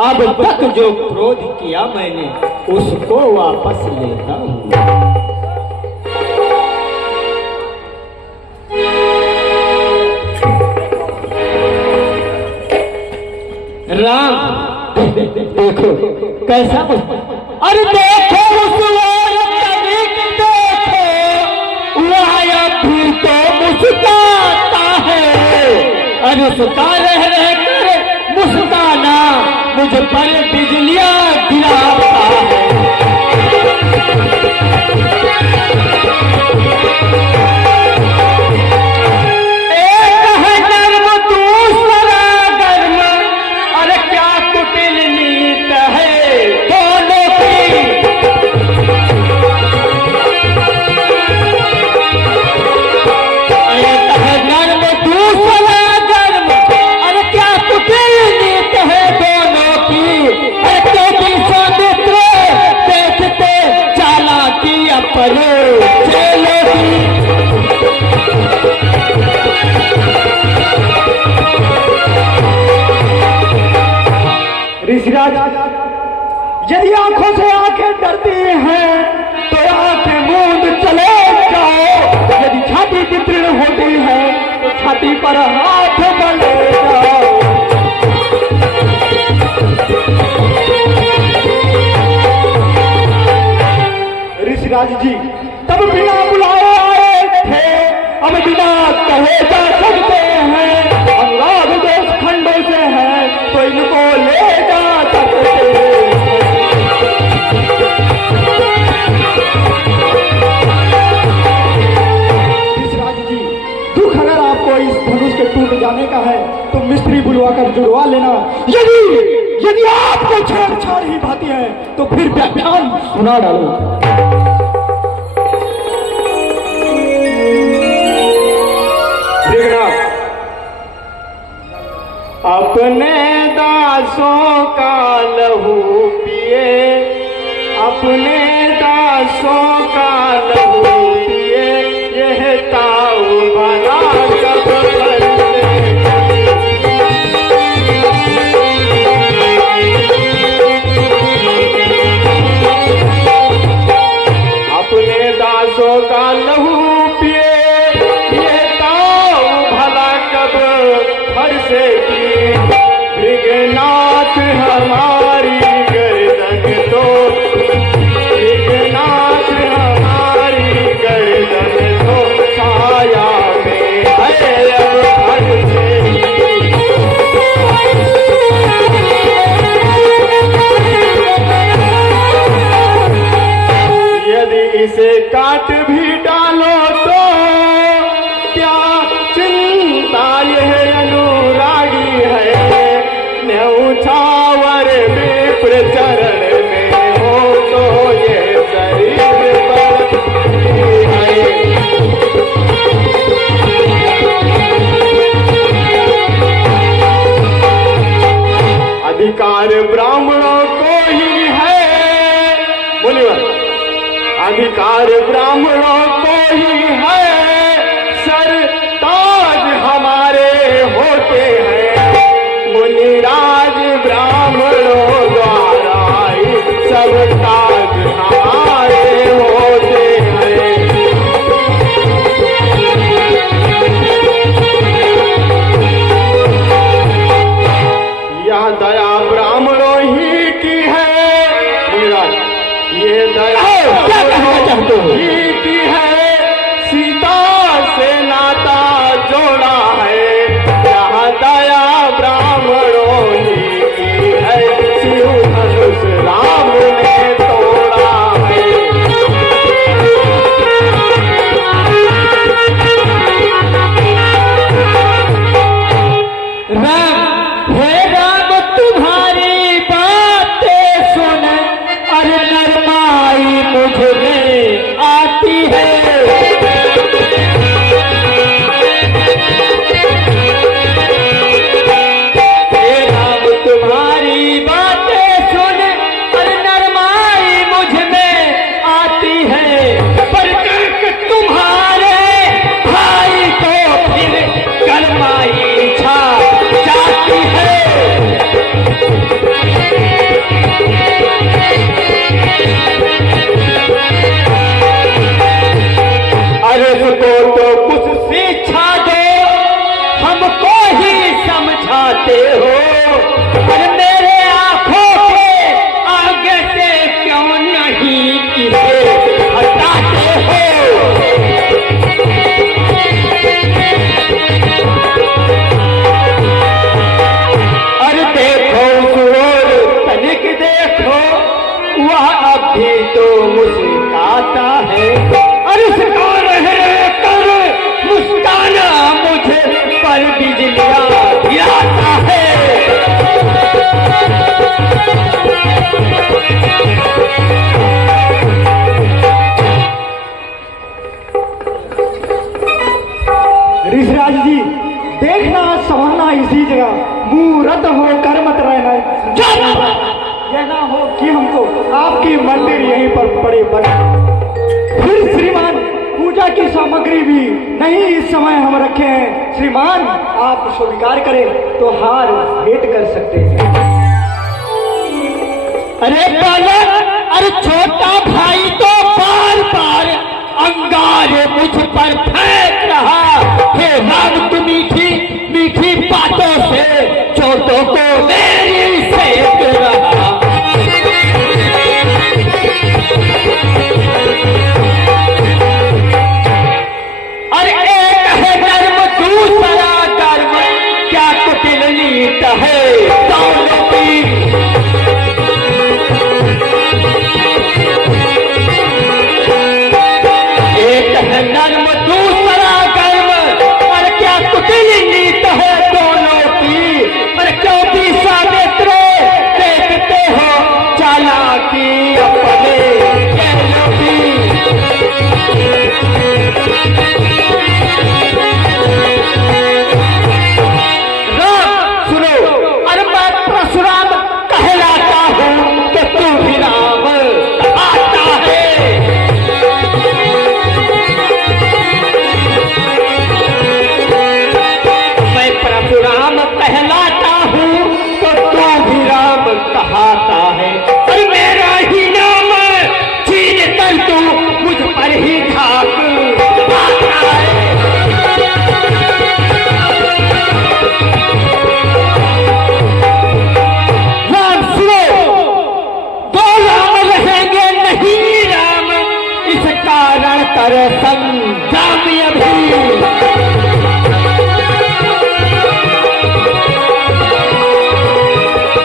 अब तक जो क्रोध किया मैंने उसको वापस लेता हूँ। राम देखो कैसा, अरे देखो उस देखो वह फिर तो मुस्कुराता है। अरे उसका रह कर मुस्काना मुझ पर बिजलियां गिराता है। एक है नर्म दूसरा गर्म, अरे क्या कुटिल नीत है दोनों की। एक है नर्म दूसरा गर्म, अरे क्या कुटिल नीत है दोनों की। अरे तो मित्र देखते चालाकी अपने चेलों की। ऋषिराज, यदि आंखों से आंखें डरती हैं तो आंखें मूंद चले जाओ। यदि छाती की दृढ़ होती है तो छाती पर हाथ बले जाओ। ऋषिराज जी तब बिना बुलाए आए थे, अब बिना कहे जा सकते हैं। अनुराग देश खंडों से है तो इनको ले जा सकते हैं। ऋषिराज जी दुख अगर आपको इस धनुष के टूट जाने का है तो मिस्त्री बुलवाकर जुड़वा लेना। यदि आपको छेड़छाड़ ही भाती है तो फिर व्याख्यान सुना डालो। अपने दासों का लहू पिए, अपने दासों का लहू पिए, यह ताऊ बना कब अपने दासों का लहू पिए, यह ताऊ भला कब फरसेगी। नाथ हमारी गर्दन तो, नाथ हमारी गर्दन तो छाया में है अब यदि इसे काट भी डालो तो क्या चिंता, यह अनुरागी है। न्यौछावर विप्र चरण में हो तो ये शरीर पर है। अधिकार ब्राह्मणों को ही है, मुनिवर अधिकार ब्राह्मणों को ही है। सर ताज हमारे होते हैं, मुनिराज ब्राह्मणों द्वारा ही सब ताज हमारे होते हैं। यह दया ब्राह्मणों ही की है, मुनिराज ये दया ब्राह्मणों ही की है। सीता से नाता जोड़ा है, यह दया ब्राह्मणों ही की है। शिव धनुष राम ने तोड़ा है। राम हे राम तुम्हारी बातें सुन, अरे नरमाई मुझ में आती है। मुस्काता है, और उसका रह कर मुस्काना मुझे पर बिजलियां गिराता है। ऋषिराज जी, देखना संभालना इसी जगह, मुहूर्त होकर मत रहना। यह ना हो कि हमको आपकी मंदिर यहीं पर पड़े बने। फिर श्रीमान, पूजा की सामग्री भी नहीं इस समय हम रखे हैं। श्रीमान, आप स्वीकार करें तो हार भेंट कर सकते हैं। अरे बालक, अरे छोटा भाई तो बार बार अंगारे मुझ पर फेंक रहा है। राम, तू मीठी मीठी बातों से छोटों को मेरी सेक रहा। अरे एक है धर्म, दूसरा कर्म, क्या कुटिल नीत है दौलती। एक है नर्म, दूसरा कर्म, और क्या कुटिल नीत है दोनों की। और क्यों भी सावित्र देखते हो चालाकी अपने कहलों की। राम सुनो, अरे मैं परशुराम कहलाता हूँ तो तू भी राम आता है। मैं परशुराम कहलाता हूँ तो तू भी राम कहाता है। और मेरा ही नाम छीन कर तू मुझ पर ही खाक आता है। राम सुनो, दो राम रहेंगे नहीं राम, इस कारण कर संग्राम अभी।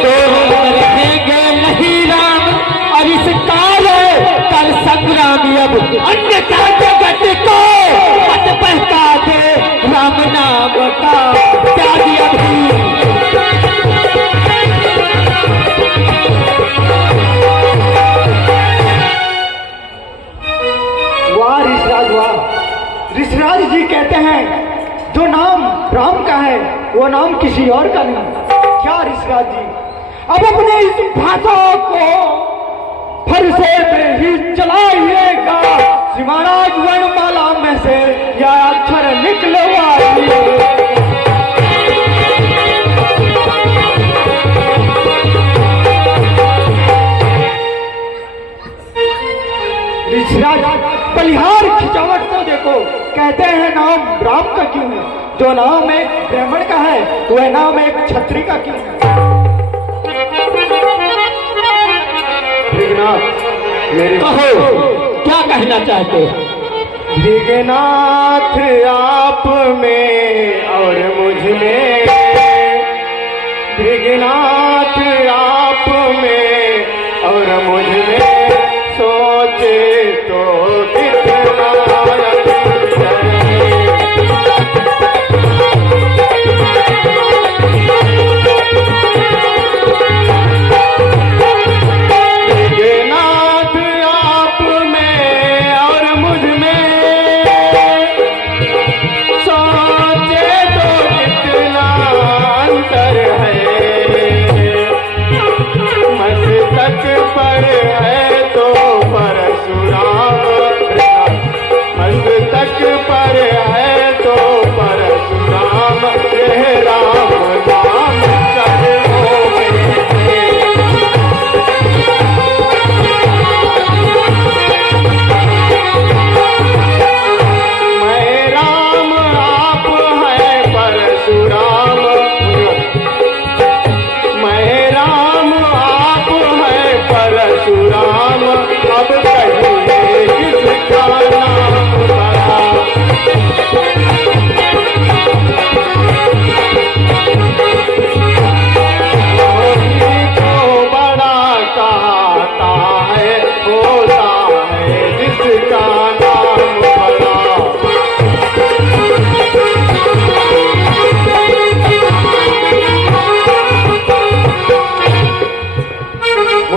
रहेंगे नहीं राम, और इस कारण कर संग्रामी अब। अन्यथा जगत को मत बहका दे राम नाम का त्यागी अभी। वाह ऋषिराज, वाह। ऋषिराज जी कहते हैं जो नाम राम का है वो नाम किसी और का नहीं। क्या ऋषिराज जी, अब अपने इस भाषा को फिर से ही चलाइएगा। श्रीमाराज वर्णमाला में से यह अक्षर निकलवाइए। ऋषिराज, बलिहार खिंचावट तो देखो, कहते हैं नाम राम का क्यों है। जो नाम एक ब्राह्मण का है वह नाम एक क्षत्रिय का क्यों है। कहो, क्या कहना चाहते हो? भृगनाथ आप में और मुझ में, भृगनाथ आप में और मुझ में, सोचे तो कितना अंतर है।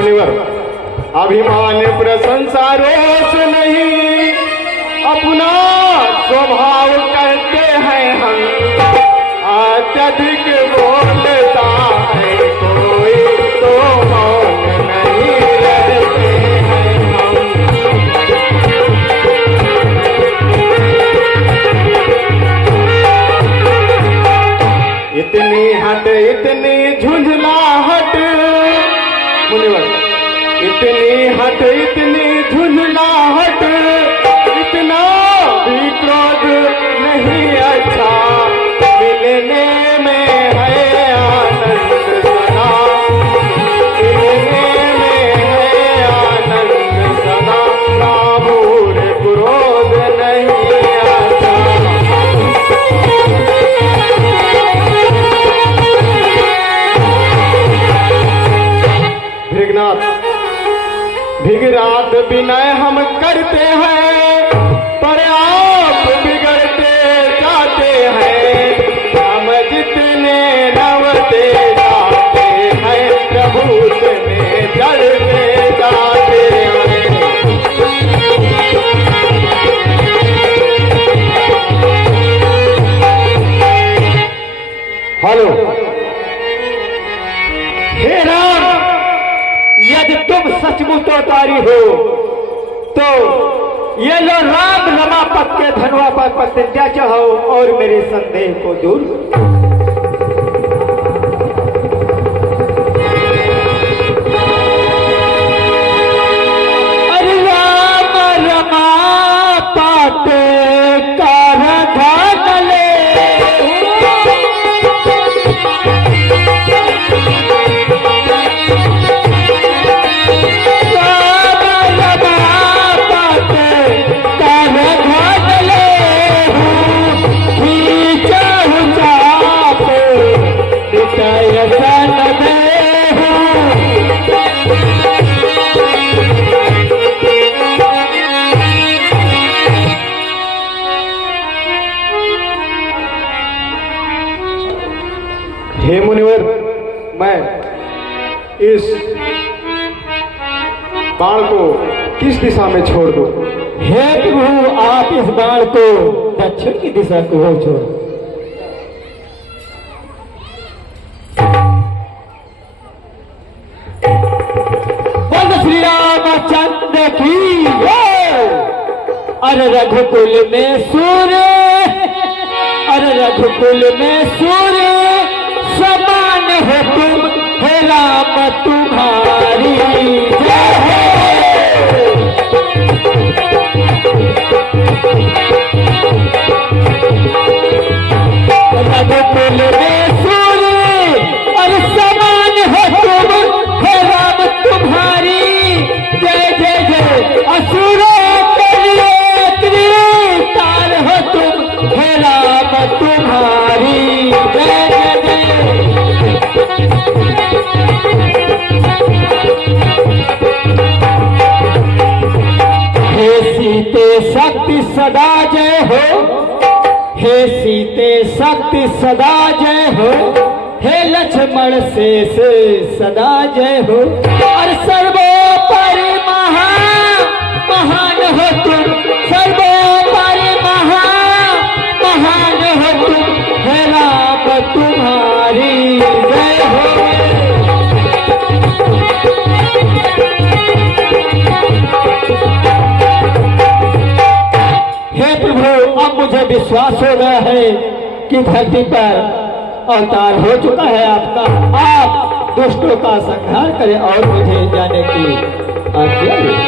मुनिवर, अभिमान प्रशंसा रोष नहीं, अपना स्वभाव करते हैं हम, अत्यधिक बोलता है कोई तो मौन नहीं रहते हैं हम। इतनी हट इतनी झुंझलाहट मुनिवर, इतनी हट इतनी झुंझलाहट, इतना भी क्रोध नहीं अच्छा, मिलने में है आनंद सदा, मिलने में है आनंद सदा, काबूर क्रोध नहीं आता। भृगनाथ विनय हम करते हैं, पर आप बिगड़ते जाते हैं, हम जितने नवते जाते हैं, प्रभु उतने जड़ते जाते हैं। हेलो, हे राम, यदि तुम सचमुच अवतारी हो तो ये लो राम रमापत के धनवा पर प्रतिज्ञा चाहो और मेरे संदेह को दूर। अरे राम रमापत कर धन ले, हे मुनिवर, मैं इस बाण को किस दिशा में छोड़ दूं? हे प्रभु, आप इस बाण को दक्षिण की दिशा को हो छोड़ो। बोल श्री रामचंद्र की जय। अरे रघुकुल में सूर्य, अरे रघुकुल में सूर्य समान हो तुम, हे राम तुम्हारी जय हो। रघुकुल में सूर्य और समान हो तुम, हे राम तुम्हारी जय जय जय। असुरों के लिए त्रिताल हो तुम, हे राम तुम्हारी जय जय जय। हे सीते शक्ति सदा जय हो, हे सीते शक्ति सदा जय हो, हे लक्ष्मण शेष सदा जय हो। और सर्वोपरि महान हो तुम, सर्वोपरि महान हो तुम, हे राम तुम्हारी जय हो। हे प्रभु, अब मुझे विश्वास हो गया है कि धरती पर अवतार हो चुका है आपका। आप दुष्टों का संहार करें और मुझे जाने की आज्ञा दें।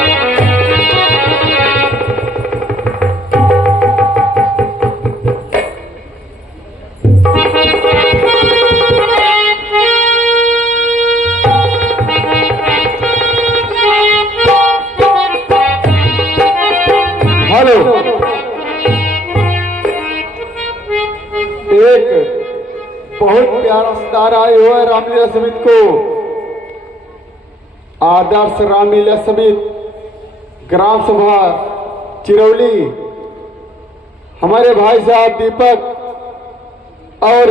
हेलो, एक बहुत प्यारा सितारा आए हुआ है रामलीला समिति को। आदर्श रामलीला समिति ग्राम सभा चिरौली, हमारे भाई साहब दीपक और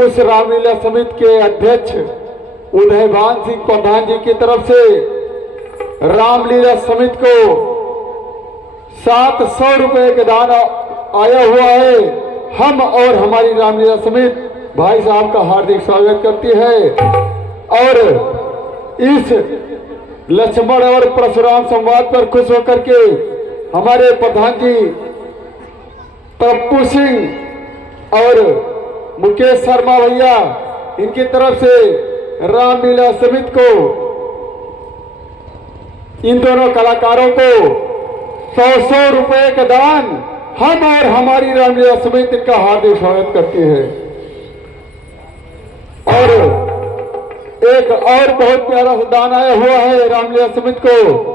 उस रामलीला समिति के अध्यक्ष उदयभान सिंह प्रधान जी की तरफ से रामलीला समिति को 700 रुपए के दान आया हुआ है। हम और हमारी रामलीला समिति भाई साहब का हार्दिक स्वागत करती है और इस लक्ष्मण और परशुराम संवाद पर खुश होकर के हमारे प्रधान जी पप्पू सिंह और मुकेश शर्मा भैया इनकी तरफ से रामलीला समिति को इन दोनों कलाकारों को 100 रुपए का दान हम और हमारी रामलीला समिति का हार्दिक स्वागत करती है। और एक और बहुत प्यारा सा दान आया हुआ है रामलीला समिति को।